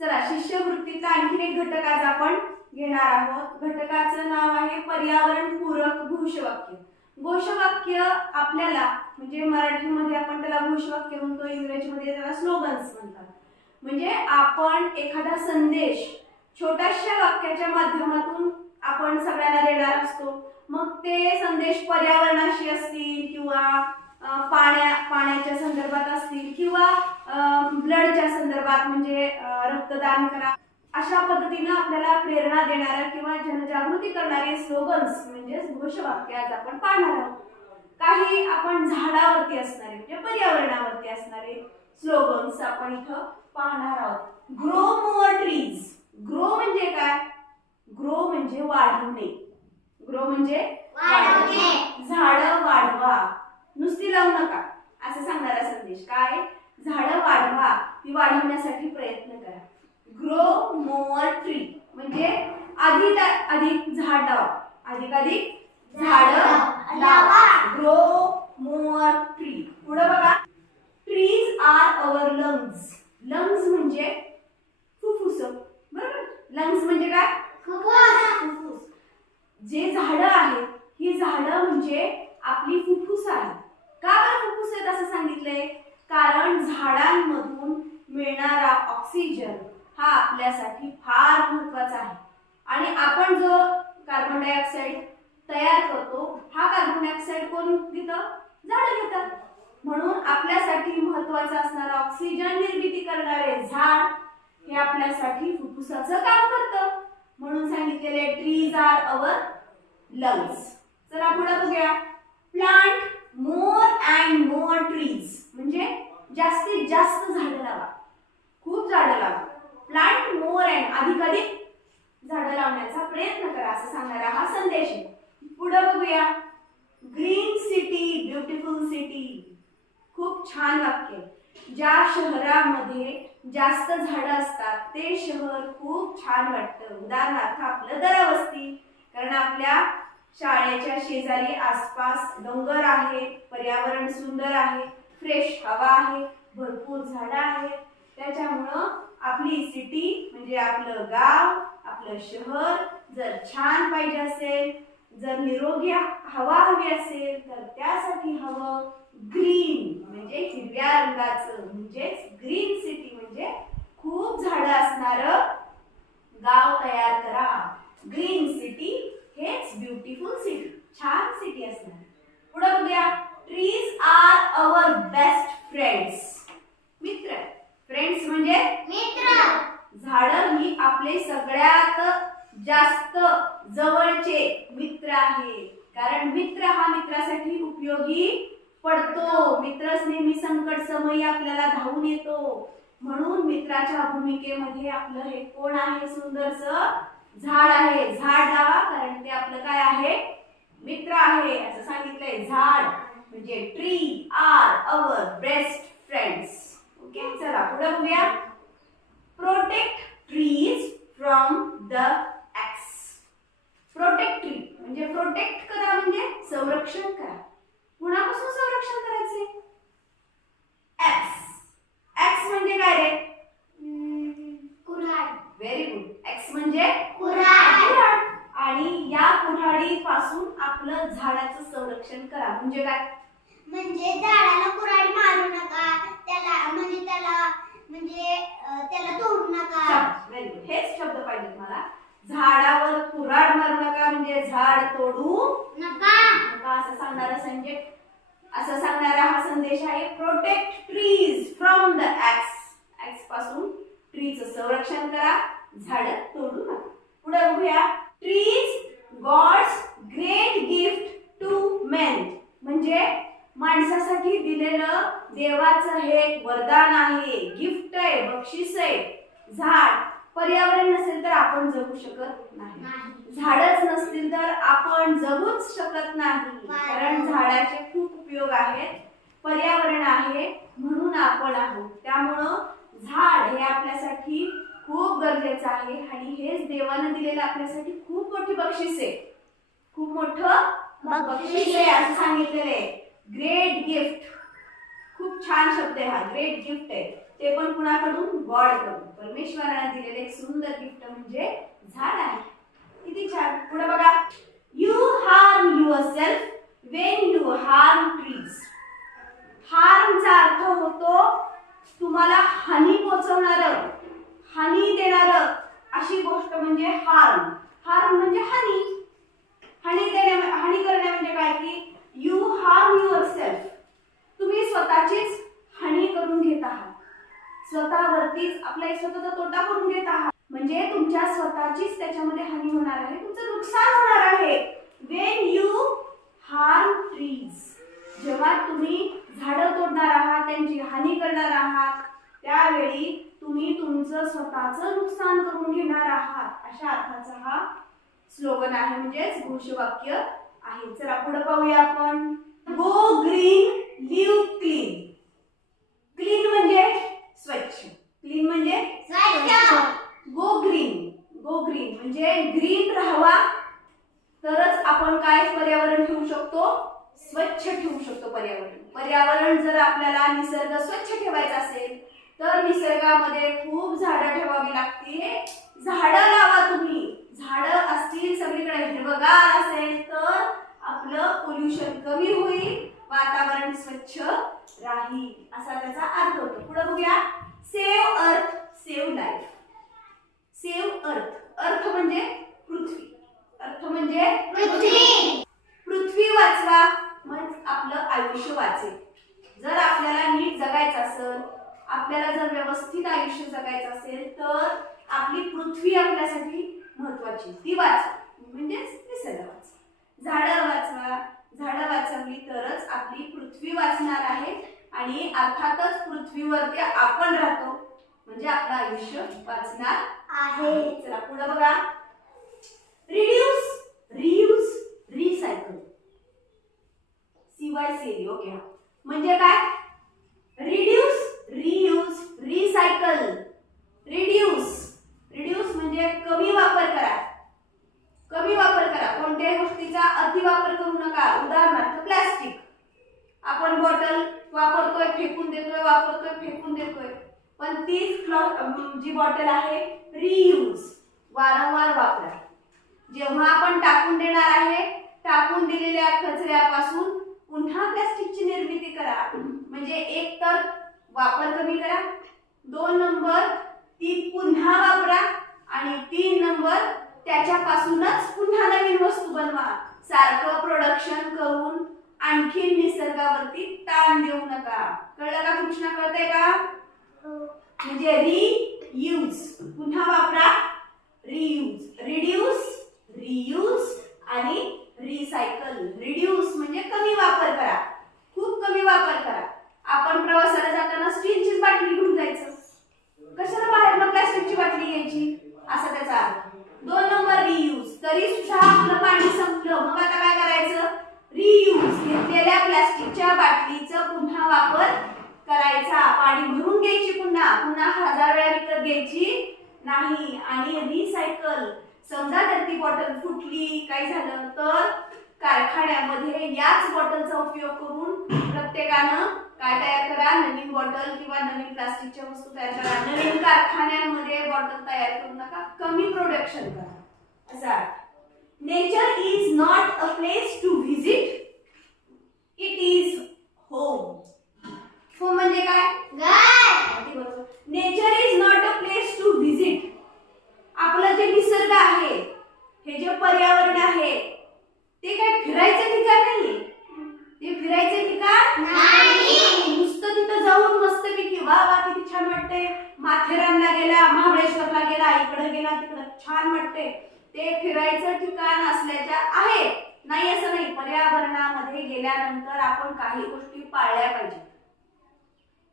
चला शिष्यवृत्तीचा आणखीन एक घटक आज आपण घेणार आहोत. घटकाचं नाव आहे पर्यावरण पूरक घोषवाक्य. घोषवाक्य आपल्याला म्हणजे मराठीमध्ये आपण त्याला घोषवाक्य म्हणतो इंग्रजीमध्ये त्याला स्लोगन्स म्हणतात. म्हणजे आपण एखादा संदेश छोट्याशा वाक्याच्या माध्यमातून आपण सगळ्यांना देणार असतो. मग ते संदेश पर्यावरणाशी असतील किंवा पाण्या पाण्याच्या संदर्भात असतील किंवा संदर्भात म्हणजे रक्तदान करा. अशा पद्धतीनं आपल्याला प्रेरणा देणाऱ्या किंवा जनजागृती करणारे स्लोगन्स म्हणजेच घोषवाक्य आज आपण पाहणार आहोत. काही आपण झाडावरती असणारे म्हणजे पर्यावरणावरती असणारे स्लोगन्स आपण इथं पाहणार आहोत. Grow mower trees. ग्रो म्हणजे काय? ग्रो म्हणजे वाढवणे. ग्रो म्हणजे. झाडं वाढवा. नुसती लावू नका. असं सांगणारा संदेश काय? झाडं वाढवा ती वाढवण्यासाठी प्रयत्न करा. ग्रो मोअर ट्री म्हणजे अधिक अधिक झाड. लावा अधिक अधिक झाड लावा. ग्रो मोअर ट्री पुढे बघा. Trees are our lungs lungs म्हणजे फुफ्फुस. बरोबर? लंग्स म्हणजे काय? फुफ्फुस. जे झाडं आहेत ही झाडं म्हणजे आपली फुफ्फुस आहेत का बरं फुफ्फुस आहेत असं सांगितलंय? कारण झाडांमधून मिळणारा ऑक्सिजन हा आपल्यासाठी फार महत्त्वाचा आहे. आणि आपण जो कार्बन डायऑक्साईड तयार करतो हा कार्बन डायऑक्साईड कोण घेतं? झाडं घेतात. म्हणून आपल्यासाठी महत्त्वाचा असणारा ऑक्सिजन निर्मिती करणारे झाड हे आपल्यासाठी फुफ्फुसाचं काम करतं. म्हणून सांगितलेले ट्रीज आर अवर लंग्स चला पुढे बघूया. Plant more and more trees म्हणजे जास्तीत जास्त झाडं लावा. खूप झाडं लावा. प्लांट मोर अँड अधिक अधिक झाडं लावण्याचा प्रयत्न करा असं सांगणारा हा संदेश आहे. पुढे बघूया. ग्रीन सिटी ब्युटिफुल सिटी खूप छान वाक्य ज्या शहरामध्ये जास्त झाडं असतात ते शहर खूप छान वाटतं. उदाहरणार्थ आपलं दरावस्ती. कारण आपल्या शाळेच्या शेजारी आसपास डोंगर आहे पर्यावरण सुंदर आहे. फ्रेश हवा आहे भरपूर झाडं आहेत. त्याच्यामुळं आपली सिटी म्हणजे आपलं गाव आपलं शहर जर छान पाहिजे असेल जर निरोगी हवा हवी असेल तर त्यासाठी हवं ग्रीन म्हणजे हिरव्या रंगाचं म्हणजेच ग्रीन सिटी म्हणजे खूप झाडं असणारं गाव तयार करा ग्रीन सिटी हेच ब्युटिफुल सिटी छान सिटी असणार पुढे बघूया trees are our best friends मित्र फ्रेंड्स म्हणजे झाडं ही आपले सगळ्यात जास्त जवळचे मित्र आहे कारण मित्र हा मित्रासाठी उपयोगी पडतो मित्रच नेहमी संकट समयी आपल्याला धावून येतो. म्हणून मित्राच्या भूमिकेमध्ये आपलं हे कोण आहे? सुंदरस झाड आहे. झाड लावा कारण ते आपलं काय आहे? मित्र आहे. असं सांगितलंय. झाड म्हणजे tree are our best friends. Okay चला पुढे बघूया. Protect trees from the axe protect tree म्हणजे प्रोटेक्ट करा म्हणजे संरक्षण करा. कुणापासून संरक्षण करायचं ऍक्स ऍक्स म्हणजे काय रे व्हेरी गुड ऍक्स म्हणजे कुऱ्हाड आणि या कुऱ्हाडीपासून आपलं झाडाचं संरक्षण करा म्हणजे काय म्हणजे झाडाला कुऱ्हाडी मारू नका त्याला म्हणजे त्याला म्हणजे अं, त्याला तोडू नका व्हेरी गुड हेच शब्द पाहिजेत मला झाडावर कुऱ्हाड मारू नका म्हणजे झाड तोडू नका नका असं म्हणजे असं सांगणारा हा संदेश आहे protect trees from the axe ऍक्सपासून ट्रीचं संरक्षण करा झाड तोडू नका. पुढे बघूया. Trees God's great gift to men म्हणजे माणसासाठी दिलेलं देवाचं हे एक वरदान आहे गिफ्ट आहे बक्षीस आहे. झाड पर्यावरण नसेल तर आपण जगू शकत नाही. झाडच नसतील तर आपण जगूच शकत नाही. कारण झाडाचे खूप उपयोग आहेत. पर्यावरण आहे म्हणून आपण आहोत. त्यामुळं झाड हे आपल्यासाठी खूप गरजेचं आहे आणि हेच देवानं दिलेलं आपल्यासाठी खूप मोठी बक्षीस आहे. खूप मोठं बक्षीस आहे असं सांगितलेलं आहे. ग्रेट गिफ्ट खूप छान शब्द आहे हा. ग्रेट गिफ्ट आहे. ते पण कुणाकडून? गॉडकडून परमेश्वराने दिलेले एक सुंदर गिफ्ट म्हणजे झाड आहे किती छान पुढे बघा you harm yourself when you harm trees हार्मचा अर्थ होतो तुम्हाला हानी पोचवणार हानी देणार अशी गोष्ट म्हणजे हार्म हार्म म्हणजे हानी हानी देण्या हानी करणे म्हणजे काय की यू हार्म युअर सेल्फ तुम्ही स्वतःचीच हानी करून घेत आहात स्वतःवरतीच स्वतःचा तोटा करून घेत आहात. म्हणजे तुमच्या स्वतःचीच त्याच्यामध्ये हानी होणार आहे. तुमचं नुकसान होणार आहे. वेन यू हार्म ट्रीज जेव्हा तुम्ही झाडं तोडणार आहात त्यांची हानी करणार आहात त्यावेळी तुम्ही तुमचं स्वतःचं नुकसान करून घेणार आहात. अशा अर्थाचा हा स्लोगन आहे. म्हणजेच घोषवाक्य आहे. चला पुढे पाहूया आपण. Go green live clean clean म्हणजे स्वच्छ क्लीन म्हणजे स्वच्छ गो ग्रीन गो ग्रीन म्हणजे ग्रीन राहावा तरच आपण काय पर्यावरण ठेवू शकतो? स्वच्छ ठेवू शकतो पर्यावरण. पर्यावरण जर आपल्याला निसर्ग स्वच्छ ठेवायचा असेल तर निसर्गामध्ये खूप झाडं ठेवावी लागतील. झाडं लावा तुम्ही. झाडं असतील सगळीकडे. हिरवगार असेल तर आपलं पोल्युशन कमी होईल. वातावरण स्वच्छ राहील. असा त्याचा अर्थ होतो. पुढे बघूया. सेव्ह अर्थ सेव्ह लाईफ सेव्ह अर्थ. अर्थ म्हणजे पृथ्वी. अर्थ म्हणजे पृथ्वी. पृथ्वी वाचवा मग आपलं आयुष्य वाचेल. जर आपल्याला नीट जगायचं असेल आपल्याला जर व्यवस्थित आयुष्य जगायचं असेल तर आपली पृथ्वी आपल्यासाठी महत्वाची. ती वाचवा. म्हणजेच निसर्ग वाचवा. झाडं वाचवा. झाडं वाचवली तरच आपली पृथ्वी वाचणार आहे आणि अर्थातच पृथ्वीवरती आपण राहतो. म्हणजे आपलं आयुष्य वाचणार आहे. चला पुढे बघा. रिड्यूस रियूज रिसायकल सीवाय सी ओके म्हणजे काय? Reduce reuse recycle reduce reduce म्हणजे कमी वापर करा. कमी वापर करा. कोणत्याही गोष्टीचा अतिवापर करू नका. उदाहरणार्थ प्लॅस्टिक आपण बॉटल वापरतोय फेकून देतोय वापरतोय फेकून देतोय. पण तीच क्लॉ- जी बॉटल आहे रियूज वारंवार वापरा. जेव्हा आपण टाकून देणार आहे टाकून दिलेल्या कचऱ्यापासून पुन्हा प्लास्टिकची निर्मिती करा. म्हणजे एक तर वापर कमी करा दोन नंबर ती पुन्हा वापरा आणि तीन नंबर त्याच्यापासूनच पुन्हा नवीन वस्तू बनवा. सारखं प्रोडक्शन करून आणखीन निसर्गावरती ताण देऊ नका. कळलं का? कृष्णा कळतंय का? म्हणजे रियूज पुन्हा वापरा. रियूज रिड्यूस रियूज आणि रिसायकल रिड्यूस म्हणजे कमी वापर करा. खूप कमी वापर करा. आपण प्रवासाला जाताना स्टीलचीच बाटली घेऊन जायचं. कशाला बाहेरनं प्लॅस्टिकची बाटली घ्यायची असा त्याचा अर्थ दोन नंबर रियूज तरी सुद्धा आपलं पाणी संपलं मग आता काय करायचं रियूज घेतलेल्या प्लॅस्टिकच्या बाटलीचं पुन्हा वापर करायचा पाणी भरून घ्यायची पुन्हा पुन्हा हजार वेळा विकत घ्यायची नाही आणि रिसायकल समजा तर ती बॉटल फुटली काय झालं तर कारखान्यामध्ये याच बॉटलचा उपयोग करून प्रत्येकानं काय तयार करा? नवीन बॉटल किंवा नवीन प्लास्टिकच्या वस्तू तयार करा. नवीन कारखान्यांमध्ये बॉटल तयार करू नका. कमी प्रोडक्शन करा. असा nature is not a place to visit it is home home म्हणजे काय? Nature is not a place to visit आपलं जे निसर्ग आहे हे जे पर्यावरण आहे ते काय फिरायचं ठिकाण नाहीये? ते फिरायचं ठिकाण नाही. नुसतं तिथं जाऊन मस्तपैकी वा वा किती छान वाटते माथेरानला गेला महाबळेश्वरला गेला इकडं गेला तिकडं छान वाटते ते फिरायचं ठिकाण असल्याच्या आहे. नाही असं नाही पर्यावरणामध्ये गेल्यानंतर आपण काही गोष्टी पाळल्या पाहिजे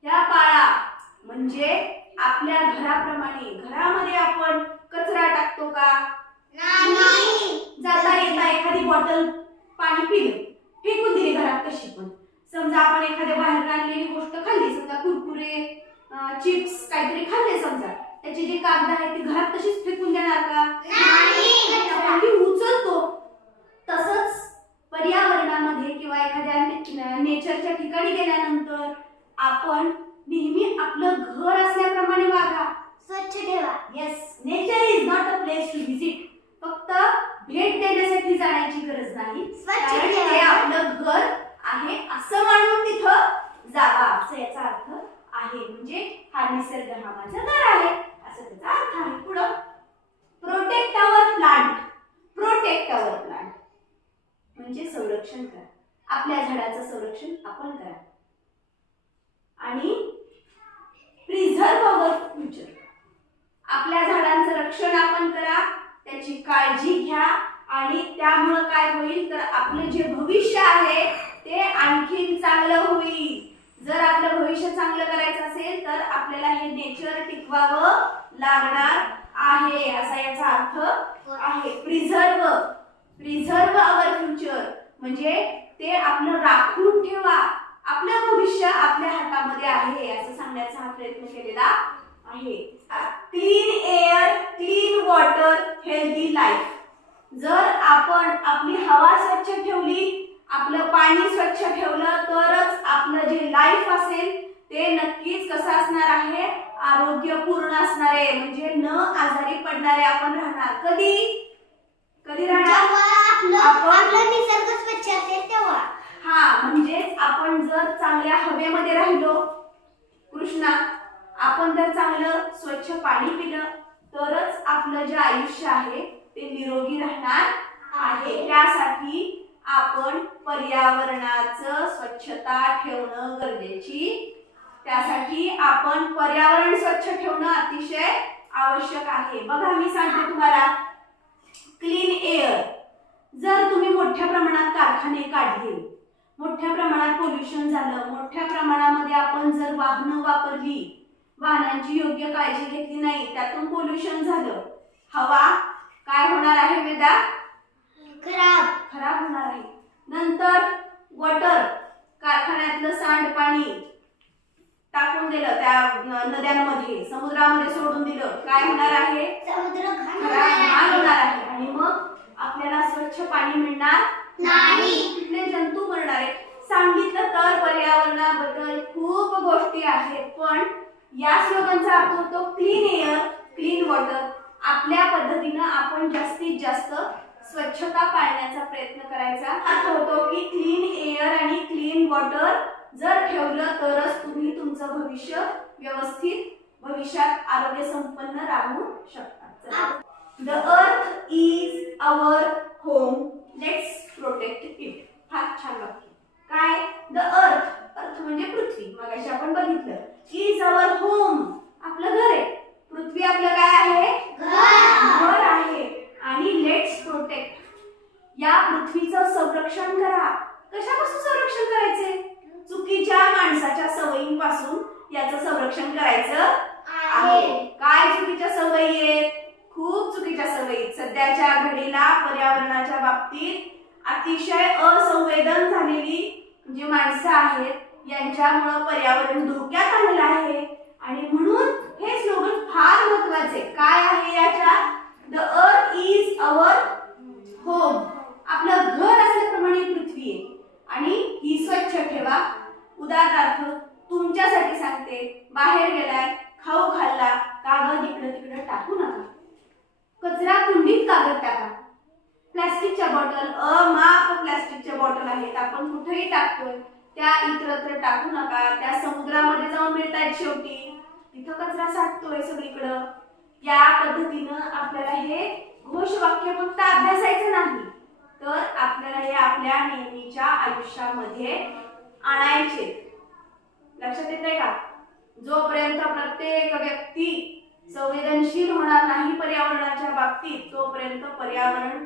ह्या पाळा म्हणजे आपल्या घराप्रमाणे घरामध्ये आपण कचरा टाकतो का? नाही. जाता येता एखादी बॉटल पाणी पिलं. जाण्याची गरज नाही. आपलं घर आहे असं मानून तिथं जावा. असं याचा अर्थ आहे. म्हणजे हा निसर्ग हा माझं घर आहे. असं त्याचा अर्थ आहे. पुढं. Protect our plant protect our plant म्हणजे संरक्षण करा. आपल्या झाडाचं संरक्षण आपण करा. आणि प्रिझर्व अवर फ्युचर आपल्या झाडांचं रक्षण आपण करा. त्याची काळजी घ्या. आणि त्यामुळं काय होईल? तर आपलं जे भविष्य आहे ते आणखीन चांगलं होईल. जर आपलं भविष्य चांगलं करायचं असेल तर आपल्याला हे नेचर टिकवावं लागणार आहे. असा याचा अर्थ आहे. प्रिझर्व प्रिझर्व अवर फ्युचर म्हणजे ते आपलं राखून ठेवा. आपलं भविष्य आपल्या हातामध्ये आहे असं सांगण्याचा हा प्रयत्न केलेला आहे. Clean air clean water healthy life जर आपण आपली हवा स्वच्छ ठेवली आपलं पाणी स्वच्छ ठेवलं तरच आपलं जे लाईफ असेल ते नक्कीच कसं असणार आहे? आरोग्यपूर्ण असणार आहे. म्हणजे न आजारी पडणारे आपण राहणार. कधी? कधी राहणार? आपण- आपलं निसर्ग स्वच्छ असेल तेव्हा. हा म्हणजेच आपण जर चांगल्या हवेमध्ये राहिलो कृष्णा आपण जर चांगलं स्वच्छ पाणी पिलं तरच आपलं जे आयुष्य आहे ते निरोगी राहणार आहे. त्यासाठी आपण पर्यावरणाचं स्वच्छता ठेवणं गरजेची. त्यासाठी आपण पर्यावरण स्वच्छ ठेवणं अतिशय आवश्यक आहे. बघा मी सांगते तुम्हाला. क्लीन एअर जर तुम्ही मोठ्या प्रमाणात कारखाने काढले मोठ्या प्रमाणात पोल्युशन झालं मोठ्या प्रमाणामध्ये आपण जर वाहनं वापरली वाहनांची योग्य काळजी घेतली नाही त्यातून पोल्युशन झालं हवा काय होणार आहे वेदा? खराब. खराब होणार आहे. नंतर वॉटर कारखान्यातलं सांडपाणी टाकून दिलं त्या नद्यांमध्ये समुद्रामध्ये सोडून दिलं. काय होणार आहे? समुद्र घाण होणार आहे. आणि मग आपल्याला स्वच्छ पाणी मिळणार नाही. तिथले जंतू मरणार आहेत. सांगितलं तर पर्यावरणाबद्दल खूप गोष्टी आहेत पण या स्लोगनचा अर्थ होतो क्लीन एअर क्लीन वॉटर आपल्या पद्धतीनं आपण जास्तीत जास्त स्वच्छता पाळण्याचा प्रयत्न करायचा. अर्थ होतो की क्लीन एअर आणि क्लीन वॉटर जर ठेवलं तरच तुम्ही तुमचं भविष्य व्यवस्थित भविष्यात आरोग्य संपन्न राहू शकता. The earth is our home let's protect it फार छान वाक्य. काय? द अर्थ अर्थ म्हणजे पृथ्वी. मगाशी आपण बघितलं. इज अवर होम आपलं घर आहे. पृथ्वी आपलं काय आहे? घर. आहे. आणि लेट्स प्रोटेक्ट या पृथ्वीचं संरक्षण करा. कशापासून संरक्षण करायचे? चुकीच्या माणसाच्या सवयींपासून याचं संरक्षण करायचं आहे. काय चुकीच्या सवयी आहेत? खूप चुकीच्या सवयी. सध्याच्या घडीला पर्यावरणाच्या बाबतीत अतिशय असंवेदन झालेली जी माणसं आहेत यांच्यामुळं पर्यावरण धोक्यात आलेलं आहे. आणि म्हणून हे स्लोगन फार महत्त्वाचे. काय आहे याच्यात? The earth is our home आपलं घर असल्याप्रमाणे पृथ्वी आहे. आणि ही स्वच्छ ठेवा. उदाहरणार्थ तुमच्यासाठी सांगते बाहेर गेलाय खाऊ खाल्ला कागद इकडं तिकडं टाकू नका. कचरा कुंडीत कागद टाका. प्लास्टिकच्या बॉटल अमाप प्लास्टिकच्या बॉटल आहेत. आपण कुठेही टाकतोय त्या इतरत्र टाकू नका. त्या समुद्रामध्ये जाऊन मिळतात शेवटी. तिथं कचरा साठतोय सगळीकडं. या पद्धतीनं आपल्याला हे घोष वाक्य फक्त अभ्यासायचं नाही तर आपल्याला हे आपल्या नेहमीच्या आयुष्यामध्ये आणायचे. लक्षात येत का? जोपर्यंत प्रत्येक व्यक्ती संवेदनशील होणार नाही पर्यावरणाच्या बाबतीत तोपर्यंत पर्यावरण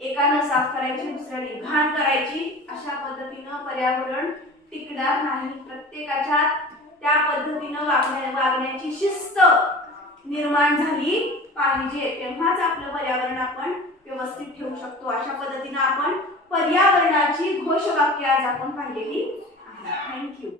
एकानं साफ करायची दुसऱ्याने घाण करायची. अशा पद्धतीनं पर्यावरण टिकणार नाही. प्रत्येकाच्या त्या पद्धतीनं वागण्या वागण्याची शिस्त निर्माण झाली पाहिजे. तेव्हाच आपलं पर्यावरण आपण व्यवस्थित ठेवू शकतो. अशा पद्धतीनं आपण पर्यावरणाची घोषवाक्य आज आपण पाहिलेली आहे. थँक्यू